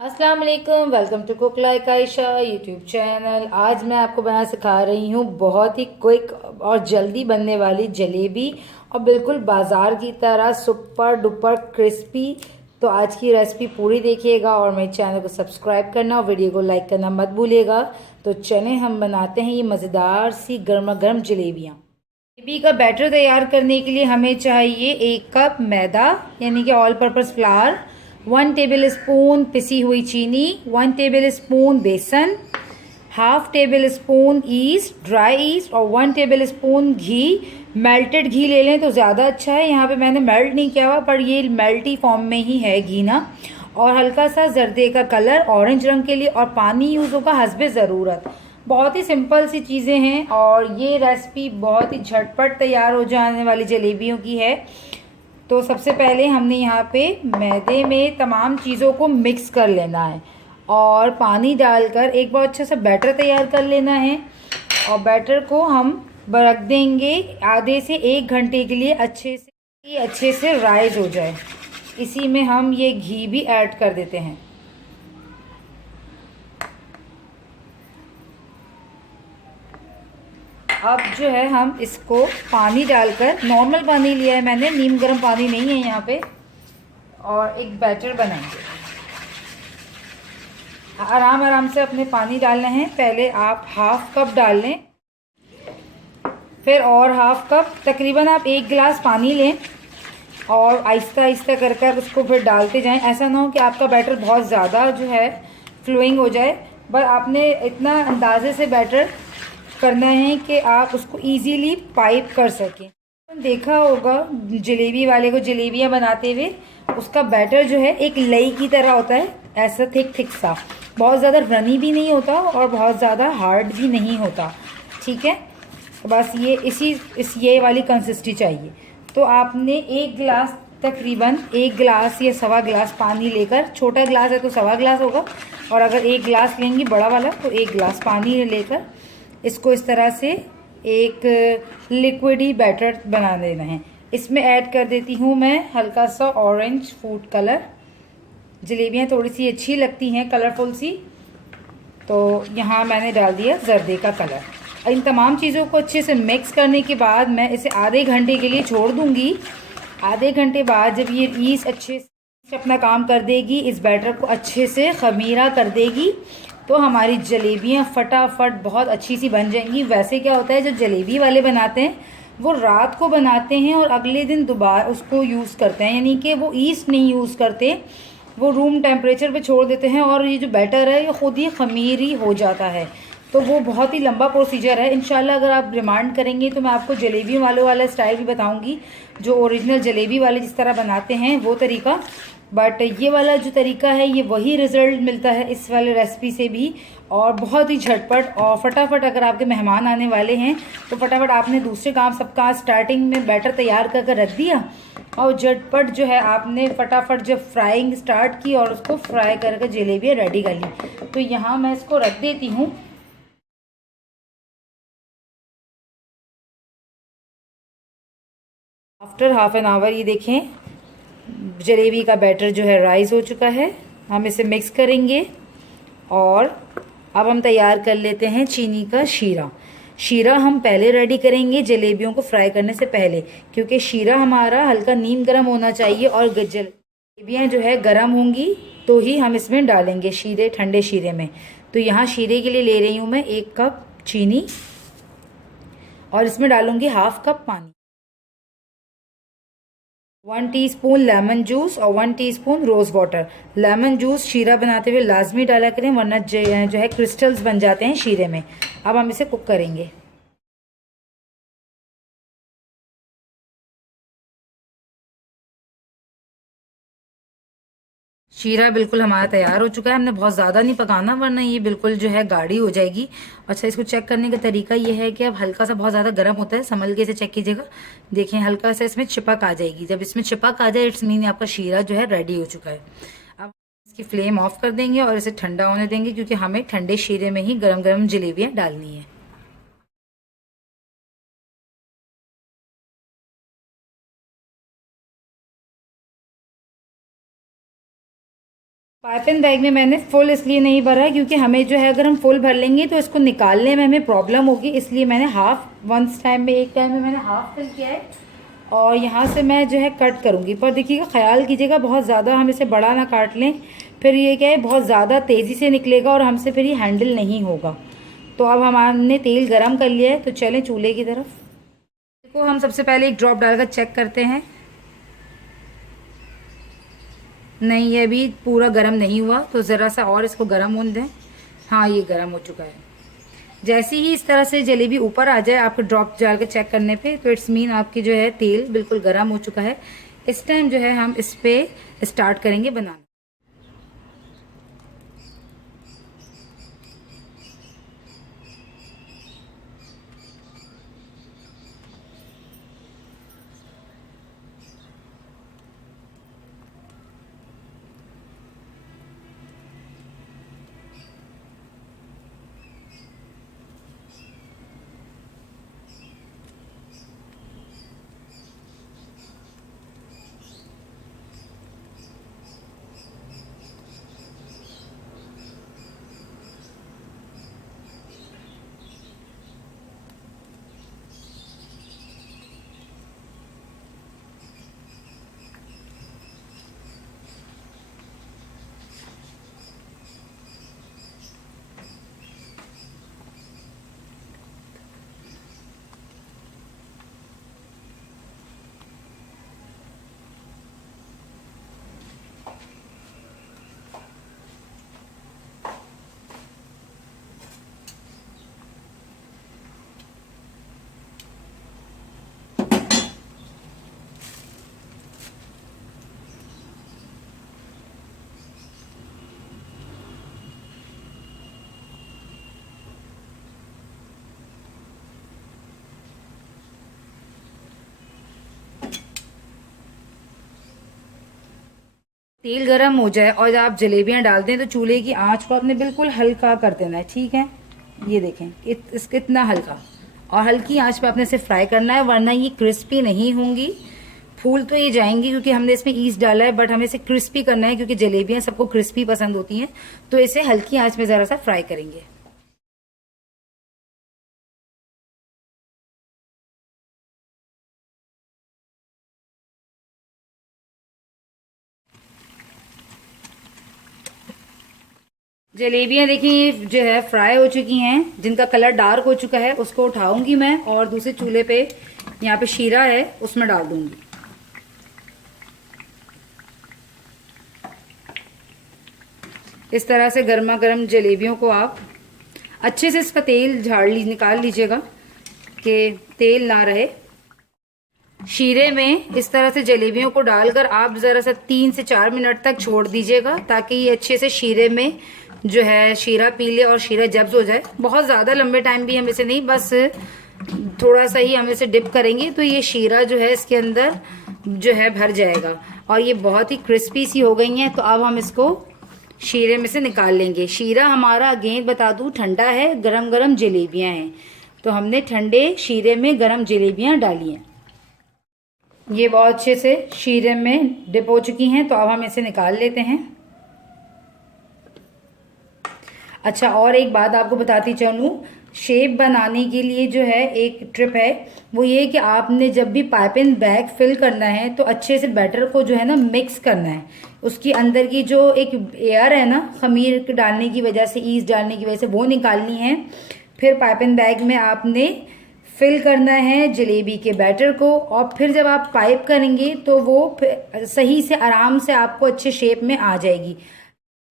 अस्सलाम वालेकुम, welcome to cook like Ayesha YouTube channel. आज मैं आपको बनाना सिखा रही हूँ बहुत ही क्विक और जल्दी बनने वाली जलेबी, और बिल्कुल बाज़ार की तरह सुपर डुपर क्रिस्पी। तो आज की रेसिपी पूरी देखिएगा और मेरे चैनल को सब्सक्राइब करना और वीडियो को लाइक करना मत भूलिएगा। तो चलें हम बनाते हैं ये मज़ेदार सी गर्मा गर्म जलेबियाँ। जलेबी का बैटर तैयार करने के लिए हमें चाहिए 1 कप मैदा यानी कि all purpose flower, 1 table spoon पिसी हुई चीनी, 1 टेबल स्पून बेसन, half table spoon east dry east और 1 टेबल स्पून घी। मेल्टेड घी ले लें तो ज़्यादा अच्छा है। यहाँ पे मैंने मेल्ट नहीं किया हुआ, पर ये मेल्टी फॉर्म में ही है घी ना। और हल्का सा जर्दे का कलर ऑरेंज रंग के लिए, और पानी यूज़ होगा हस्बे ज़रूरत। बहुत ही सिंपल सी चीज़ें हैं और ये रेसिपी बहुत ही झटपट तैयार हो जाने वाली जलेबियों की है। तो सबसे पहले हमने यहाँ पे मैदे में तमाम चीज़ों को मिक्स कर लेना है और पानी डालकर एक बहुत अच्छा सा बैटर तैयार कर लेना है। और बैटर को हम रख देंगे आधे से 1 घंटे के लिए, अच्छे से राइज हो जाए। इसी में हम ये घी भी ऐड कर देते हैं। अब जो है हम इसको पानी डालकर, नॉर्मल पानी लिया है मैंने, नीम गर्म पानी नहीं है यहाँ पे, और एक बैटर बनाएंगे। आराम आराम से अपने पानी डालना है। पहले आप हाफ कप डाल लें, फिर और हाफ कप, तकरीबन आप 1 गिलास पानी लें और आहिस्ता आहिस्ता कर कर उसको फिर डालते जाएं। ऐसा ना हो कि आपका बैटर बहुत ज़्यादा जो है फ्लोइंग हो जाए, बस आपने इतना अंदाजे से बैटर करना है कि आप उसको इजीली पाइप कर सकें। देखा होगा जलेबी वाले को जलेबियाँ बनाते हुए, उसका बैटर जो है एक लई की तरह होता है, ऐसा थिक थिक सा, बहुत ज़्यादा रनी भी नहीं होता और बहुत ज़्यादा हार्ड भी नहीं होता। ठीक है, तो बस ये वाली कंसिस्टेंसी चाहिए। तो आपने 1 गिलास, तकरीबन 1 गिलास या सवा गिलास पानी लेकर, छोटा गिलास है तो सवा गिलास होगा, और अगर 1 गिलास लेंगी बड़ा वाला तो 1 गिलास पानी लेकर इसको इस तरह से एक लिक्विडी बैटर बना देना है। इसमें ऐड कर देती हूँ मैं हल्का सा ऑरेंज फूड कलर। जलेबियाँ थोड़ी सी अच्छी लगती हैं कलरफुल सी, तो यहाँ मैंने डाल दिया जर्दे का कलर। इन तमाम चीज़ों को अच्छे से मिक्स करने के बाद मैं इसे आधे घंटे के लिए छोड़ दूँगी। आधे घंटे बाद जब ये ईस्ट अच्छे से अपना काम कर देगी, इस बैटर को अच्छे से खमीरा कर देगी, तो हमारी जलेबियाँ फटाफट बहुत अच्छी सी बन जाएंगी। वैसे क्या होता है, जो जलेबी वाले बनाते हैं वो रात को बनाते हैं और अगले दिन दोबारा उसको यूज़ करते हैं, यानी कि वो ईस्ट नहीं यूज़ करते, वो रूम टेम्परेचर पे छोड़ देते हैं और ये जो बैटर है ये ख़ुद ही खमीरी हो जाता है। तो वो बहुत ही लंबा प्रोसीजर है। इंशाल्लाह अगर आप डिमांड करेंगे तो मैं आपको जलेबी वाला स्टाइल भी बताऊंगी, जो ओरिजिनल जलेबी वाले जिस तरह बनाते हैं वो तरीका। बट ये वाला जो तरीका है ये वही रिज़ल्ट मिलता है इस वाले रेसिपी से भी, और बहुत ही झटपट और फटाफट। अगर आपके मेहमान आने वाले हैं तो फटाफट आपने दूसरे काम सबका स्टार्टिंग में बैटर तैयार कर रख दिया, और झटपट जो है आपने फटाफट जब फ्राइंग स्टार्ट की और उसको फ्राई करके जलेबियाँ रेडी कर ली। तो यहाँ मैं इसको रख देती हूँ। आफ्टर हाफ एन आवर ये देखें जलेबी का बैटर जो है राइस हो चुका है। हम इसे मिक्स करेंगे और अब हम तैयार कर लेते हैं चीनी का शीरा। शीरा हम पहले रेडी करेंगे जलेबियों को फ्राई करने से पहले, क्योंकि शीरा हमारा हल्का नीम गर्म होना चाहिए और जलेबियाँ जो है गर्म होंगी तो ही हम इसमें डालेंगे शीरे, ठंडे शीरे में। तो यहाँ शीरे के लिए ले रही हूँ मैं 1 कप चीनी और इसमें डालूंगी हाफ कप पानी, 1 टीस्पून लेमन जूस और 1 teaspoon rose water. Lemon juice शीरा बनाते हुए लाजमी डाला करें, वरना जो है क्रिस्टल्स बन जाते हैं शीरे में। अब हम इसे कुक करेंगे। शीरा बिल्कुल हमारा तैयार हो चुका है। हमने बहुत ज़्यादा नहीं पकाना, वरना ये बिल्कुल जो है गाढ़ी हो जाएगी। अच्छा, इसको चेक करने का तरीका ये है कि अब हल्का सा बहुत ज़्यादा गर्म होता है, संभल के इसे चेक कीजिएगा। देखें हल्का सा इसमें चिपक आ जाएगी। जब इसमें चिपक आ जाए इट्स मीन आपका शीरा जो है रेडी हो चुका है। अब इसकी फ्लेम ऑफ कर देंगे और इसे ठंडा होने देंगे, क्योंकि हमें ठंडे शीरे में ही गर्म गर्म जलेबियाँ डालनी है। पाइपिंग बैग में मैंने फुल इसलिए नहीं भरा है क्योंकि हमें जो है अगर हम फुल भर लेंगे तो इसको निकालने में हमें प्रॉब्लम होगी, इसलिए मैंने एक टाइम में मैंने हाफ फिल किया है। और यहाँ से मैं जो है कट करूँगी, पर देखिएगा ख्याल कीजिएगा बहुत ज़्यादा हम इसे बड़ा ना काट लें, फिर ये क्या है बहुत ज़्यादा तेज़ी से निकलेगा और हमसे फिर ये हैंडल नहीं होगा। तो अब हमने तेल गरम कर लिया है, तो चलें चूल्हे की तरफ। देखो हम सबसे पहले एक ड्रॉप डालकर चेक करते हैं। नहीं, ये अभी पूरा गर्म नहीं हुआ, तो ज़रा सा और इसको गर्म होने दें। हाँ, ये गर्म हो चुका है। जैसे ही इस तरह से जलेबी ऊपर आ जाए आपको ड्रॉप डाल के चेक करने पे, तो इट्स मीन आपकी जो है तेल बिल्कुल गर्म हो चुका है। इस टाइम जो है हम इस पर स्टार्ट करेंगे बनाना। तेल गरम हो जाए और आप जलेबियां डाल दें तो चूल्हे की आंच को आपने बिल्कुल हल्का कर देना है, ठीक है। ये देखें इसका इतना हल्का, और हल्की आंच पे आपने इसे फ्राई करना है, वरना ये क्रिस्पी नहीं होंगी। फूल तो ये जाएंगी क्योंकि हमने इसमें ईस्ट डाला है, बट हमें इसे क्रिस्पी करना है क्योंकि जलेबियां सबको क्रिस्पी पसंद होती हैं। तो इसे हल्की आंच में ज़रा सा फ्राई करेंगे। जलेबियां देखिए जो है फ्राई हो चुकी हैं, जिनका कलर डार्क हो चुका है उसको उठाऊंगी मैं और दूसरे चूल्हे पे यहाँ पे शीरा है उसमें डाल दूंगी। इस तरह से गर्मा गर्म जलेबियों को आप अच्छे से इसका तेल निकाल लीजिएगा कि तेल ना रहे। शीरे में इस तरह से जलेबियों को डालकर आप ज़रा सा 3 से 4 मिनट तक छोड़ दीजिएगा, ताकि ये अच्छे से शीरे में जो है शीरा पी ले और शीरा जब्स हो जाए। बहुत ज़्यादा लंबे टाइम भी हम इसे नहीं, बस थोड़ा सा ही हम इसे डिप करेंगे तो ये शीरा जो है इसके अंदर जो है भर जाएगा। और ये बहुत ही क्रिस्पी सी हो गई हैं, तो अब हम इसको शीरे में से निकाल लेंगे। शीरा हमारा अगेन बता दूं ठंडा है, गरम गरम जलेबियां हैं, तो हमने ठंडे शीरे में गरम जलेबियां डाली हैं। ये बहुत अच्छे से शीरे में डिप हो चुकी हैं, तो अब हम इसे निकाल लेते हैं। अच्छा, और एक बात आपको बताती चलूँ, शेप बनाने के लिए जो है एक ट्रिप है, वो ये कि आपने जब भी पाइपिंग बैग फिल करना है तो अच्छे से बैटर को जो है ना मिक्स करना है। उसकी अंदर की जो एक एयर है ना, खमीर डालने की वजह से, ईस्ट डालने की वजह से, वो निकालनी है। फिर पाइपिंग बैग में आपने फिल करना है जलेबी के बैटर को, और फिर जब आप पाइप करेंगे तो वो सही से आराम से आपको अच्छे शेप में आ जाएगी।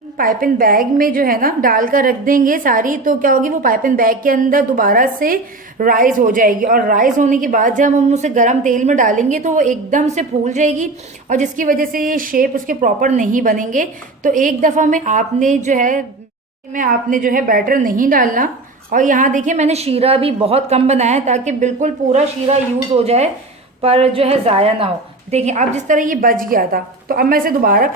पाइपिंग बैग में जो है ना डालकर रख देंगे सारी, तो क्या होगी, वो पाइपिंग बैग के अंदर दोबारा से राइज हो जाएगी, और राइज होने के बाद जब हम उसे गर्म तेल में डालेंगे तो वो एकदम से फूल जाएगी, और जिसकी वजह से ये शेप उसके प्रॉपर नहीं बनेंगे। तो एक दफ़ा में आपने जो है बैटर नहीं डालना। और यहाँ देखिए मैंने शीरा भी बहुत कम बनाया है ताकि बिल्कुल पूरा शीरा यूज हो जाए, पर जो है ज़ाया ना हो। देखिए अब जिस तरह ये बच गया था, तो अब मैं इसे दोबारा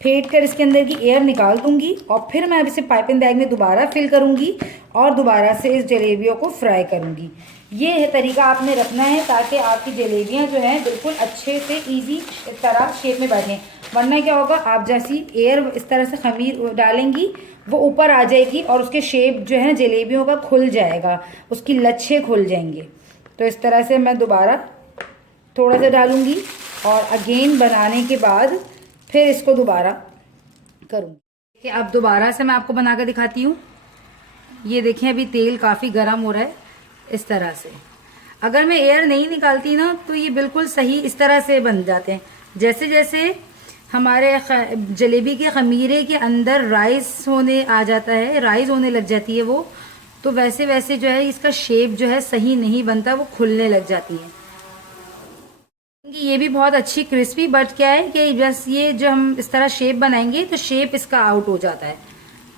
फेंट कर इसके अंदर की एयर निकाल दूंगी, और फिर मैं अब इसे पाइपिंग बैग में दोबारा फिल करूंगी और दोबारा से इस जलेबियों को फ्राई करूंगी। ये तरीका आपने रखना है ताकि आपकी जलेबियां जो हैं बिल्कुल अच्छे से इजी तरह शेप में बैठें। वरना क्या होगा, आप जैसी एयर इस तरह से खमीर डालेंगी वो ऊपर आ जाएगी और उसके शेप जो है ना जलेबियों का खुल जाएगा, उसकी लच्छे खुल जाएंगे। तो इस तरह से मैं दोबारा थोड़ा सा डालूंगी और अगेन बनाने के बाद फिर इसको दोबारा करूँगी। अब दोबारा से मैं आपको बना कर दिखाती हूँ। ये देखें अभी तेल काफ़ी गर्म हो रहा है इस तरह से। अगर मैं एयर नहीं निकालती ना तो ये बिल्कुल सही इस तरह से बन जाते हैं। जैसे जैसे हमारे जलेबी के खमीरे के अंदर राइस होने आ जाता है, राइस होने लग जाती है वो, तो वैसे वैसे जो है इसका शेप जो है सही नहीं बनता, वो खुलने लग जाती है। ये भी बहुत अच्छी क्रिस्पी, बट क्या है कि बस ये जो हम इस तरह शेप बनाएंगे तो शेप इसका आउट हो जाता है,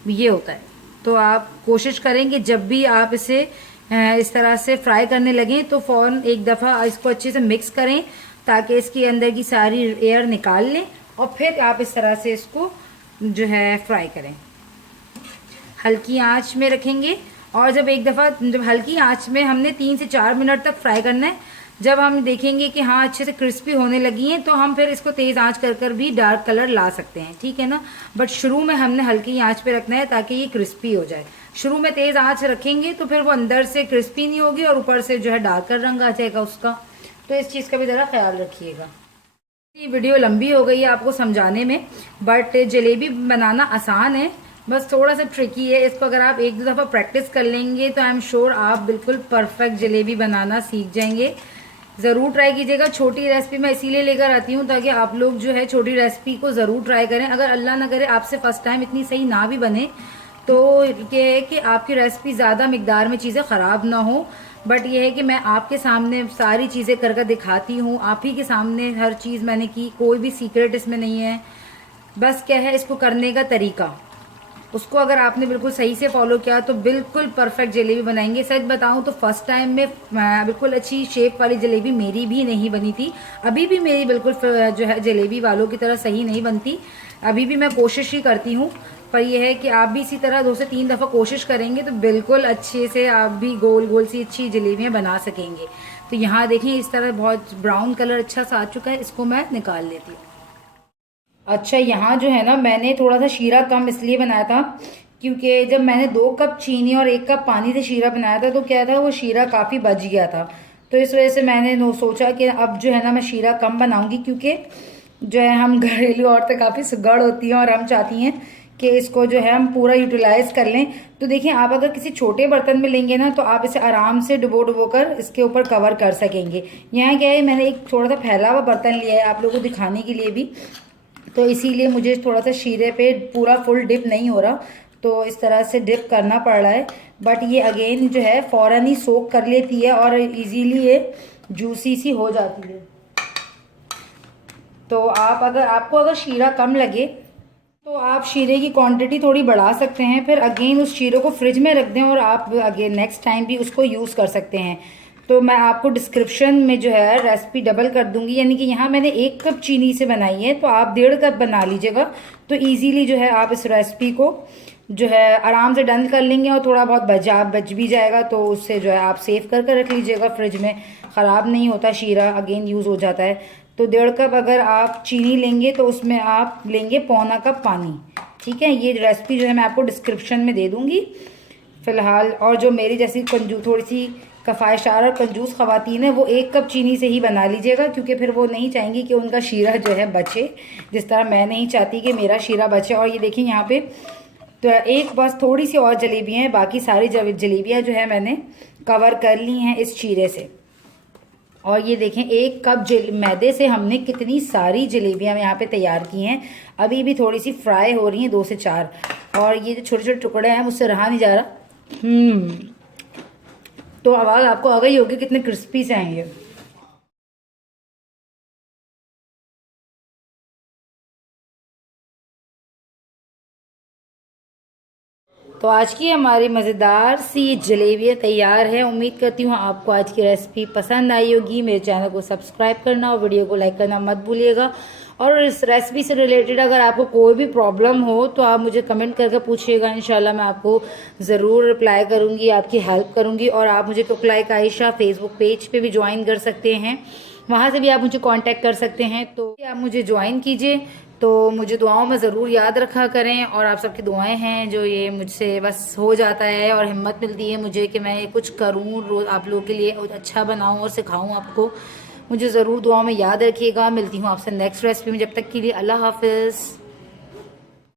ये होता है। तो आप कोशिश करें कि जब भी आप इसे इस तरह से फ्राई करने लगें तो फ़ौरन एक दफ़ा इसको अच्छे से मिक्स करें ताकि इसके अंदर की सारी एयर निकाल लें और फिर आप इस तरह से इसको जो है फ्राई करें। हल्की आंच में रखेंगे और जब एक दफ़ा जब हल्की आंच में हमने 3 से 4 मिनट तक फ्राई करना है, जब हम देखेंगे कि हाँ अच्छे से क्रिस्पी होने लगी हैं तो हम फिर इसको तेज़ आंच कर भी डार्क कलर ला सकते हैं, ठीक है ना। बट शुरू में हमने हल्की आंच पे रखना है ताकि ये क्रिस्पी हो जाए। शुरू में तेज़ आंच रखेंगे तो फिर वो अंदर से क्रिस्पी नहीं होगी और ऊपर से जो है डार्क रंग आ जाएगा उसका। तो इस चीज़ का भी ज़रा ख्याल रखिएगा। ये वीडियो लंबी हो गई है आपको समझाने में, बट जलेबी बनाना आसान है, बस थोड़ा सा ट्रिकी है। इसको अगर आप 1-2 दफ़ा प्रैक्टिस कर लेंगे तो आई एम श्योर आप बिल्कुल परफेक्ट जलेबी बनाना सीख जाएंगे। ज़रूर ट्राई कीजिएगा। छोटी रेसिपी मैं इसीलिए लेकर आती हूँ ताकि आप लोग जो है छोटी रेसिपी को ज़रूर ट्राई करें। अगर अल्लाह ना करे आपसे फर्स्ट टाइम इतनी सही ना भी बने तो ये है कि आपकी रेसिपी ज़्यादा मिकदार में चीज़ें ख़राब ना हो, बट ये है कि मैं आपके सामने सारी चीज़ें कर दिखाती हूँ। आप ही के सामने हर चीज़ मैंने की, कोई भी सीक्रेट इसमें नहीं है। बस क्या है इसको करने का तरीका, उसको अगर आपने बिल्कुल सही से फॉलो किया तो बिल्कुल परफेक्ट जलेबी बनाएंगे। सच बताऊं तो फर्स्ट टाइम में बिल्कुल अच्छी शेप वाली जलेबी मेरी भी नहीं बनी थी। अभी भी मेरी बिल्कुल जो है जलेबी वालों की तरह सही नहीं बनती, अभी भी मैं कोशिश ही करती हूँ। पर यह है कि आप भी इसी तरह 2 से 3 दफ़ा कोशिश करेंगे तो बिल्कुल अच्छे से आप भी गोल गोल सी अच्छी जलेबियाँ बना सकेंगे। तो यहाँ देखें इस तरह बहुत ब्राउन कलर अच्छा सा आ चुका है, इसको मैं निकाल लेती हूँ। अच्छा, यहाँ जो है ना मैंने थोड़ा सा शीरा कम इसलिए बनाया था क्योंकि जब मैंने 2 कप चीनी और 1 कप पानी से शीरा बनाया था तो क्या था वो शीरा काफ़ी बच गया था। तो इस वजह से मैंने सोचा कि अब जो है ना मैं शीरा कम बनाऊंगी, क्योंकि जो है हम घरेलू औरतें काफ़ी सुगड़ होती हैं और हम चाहती हैं कि इसको जो है हम पूरा यूटिलाइज कर लें। तो देखिए आप अगर किसी छोटे बर्तन में लेंगे ना तो आप इसे आराम से डुबो कर इसके ऊपर कवर कर सकेंगे। यहाँ क्या है मैंने एक थोड़ा सा फैला हुआ बर्तन लिया है आप लोगों को दिखाने के लिए भी, तो इसीलिए मुझे थोड़ा सा शीरे पे पूरा फुल डिप नहीं हो रहा, तो इस तरह से डिप करना पड़ रहा है। बट ये अगेन जो है फ़ौरन ही सोक कर लेती है और इजीली ये जूसी सी हो जाती है। तो आपको अगर शीरा कम लगे तो आप शीरे की क्वांटिटी थोड़ी बढ़ा सकते हैं, फिर अगेन उस शीरे को फ्रिज में रख दें और आप अगेन नेक्स्ट टाइम भी उसको यूज़ कर सकते हैं। तो मैं आपको डिस्क्रिप्शन में जो है रेसिपी डबल कर दूंगी, यानी कि यहाँ मैंने 1 कप चीनी से बनाई है तो आप 1.5 कप बना लीजिएगा। तो इजीली जो है आप इस रेसिपी को जो है आराम से डन कर लेंगे और थोड़ा बहुत बच भी जाएगा, तो उससे जो है आप सेव कर रख लीजिएगा फ्रिज में, ख़राब नहीं होता शीरा, अगेन यूज़ हो जाता है। तो 1.5 कप अगर आप चीनी लेंगे तो उसमें आप लेंगे 1/4 कप पानी, ठीक है। ये रेसिपी जो है मैं आपको डिस्क्रिप्शन में दे दूँगी फ़िलहाल। और जो मेरी जैसी थोड़ी सी कफ़ायशार और कंजूस ख़वातीन है वो 1 कप चीनी से ही बना लीजिएगा, क्योंकि फिर वो नहीं चाहेंगी कि उनका शीरा जो है बचे, जिस तरह मैं नहीं चाहती कि मेरा शीरा बचे। और ये देखिए यहाँ पे तो एक बस थोड़ी सी और जलेबियाँ हैं, बाकी सारी जलेबियाँ जो है मैंने कवर कर ली हैं इस शीरे से। और ये देखें 1 कप मैदे से हमने कितनी सारी जलेबियाँ यहाँ पे तैयार की हैं। अभी भी थोड़ी सी फ्राई हो रही हैं 2 से 4, और ये जो छोटे छोटे टुकड़े हैं मुझसे रहा नहीं जा रहा। तो आवाज़ आपको आ गई होगी कितने क्रिस्पी से आएंगे। तो आज की हमारी मज़ेदार सी जलेबियाँ तैयार है। उम्मीद करती हूँ आपको आज की रेसिपी पसंद आई होगी। मेरे चैनल को सब्सक्राइब करना और वीडियो को लाइक करना मत भूलिएगा। और इस रेसिपी से रिलेटेड अगर आपको कोई भी प्रॉब्लम हो तो आप मुझे कमेंट करके पूछिएगा, इंशाल्लाह मैं आपको ज़रूर रिप्लाई करूँगी, आपकी हेल्प करूँगी। और आप मुझे cook like Ayesha Facebook page पे भी ज्वाइन कर सकते हैं, वहाँ से भी आप मुझे कांटेक्ट कर सकते हैं। तो आप मुझे ज्वाइन कीजिए। तो मुझे दुआओं में ज़रूर याद रखा करें, और आप सबकी दुआएं हैं जो ये मुझसे बस हो जाता है और हिम्मत मिलती है मुझे कि मैं ये कुछ करूँ, रोज़ आप लोगों के लिए अच्छा बनाऊँ और सिखाऊँ आपको। मुझे ज़रूर दुआओं में याद रखिएगा। मिलती हूँ आपसे नेक्स्ट रेसिपी में, जब तक के लिए अल्लाह हाफिज़।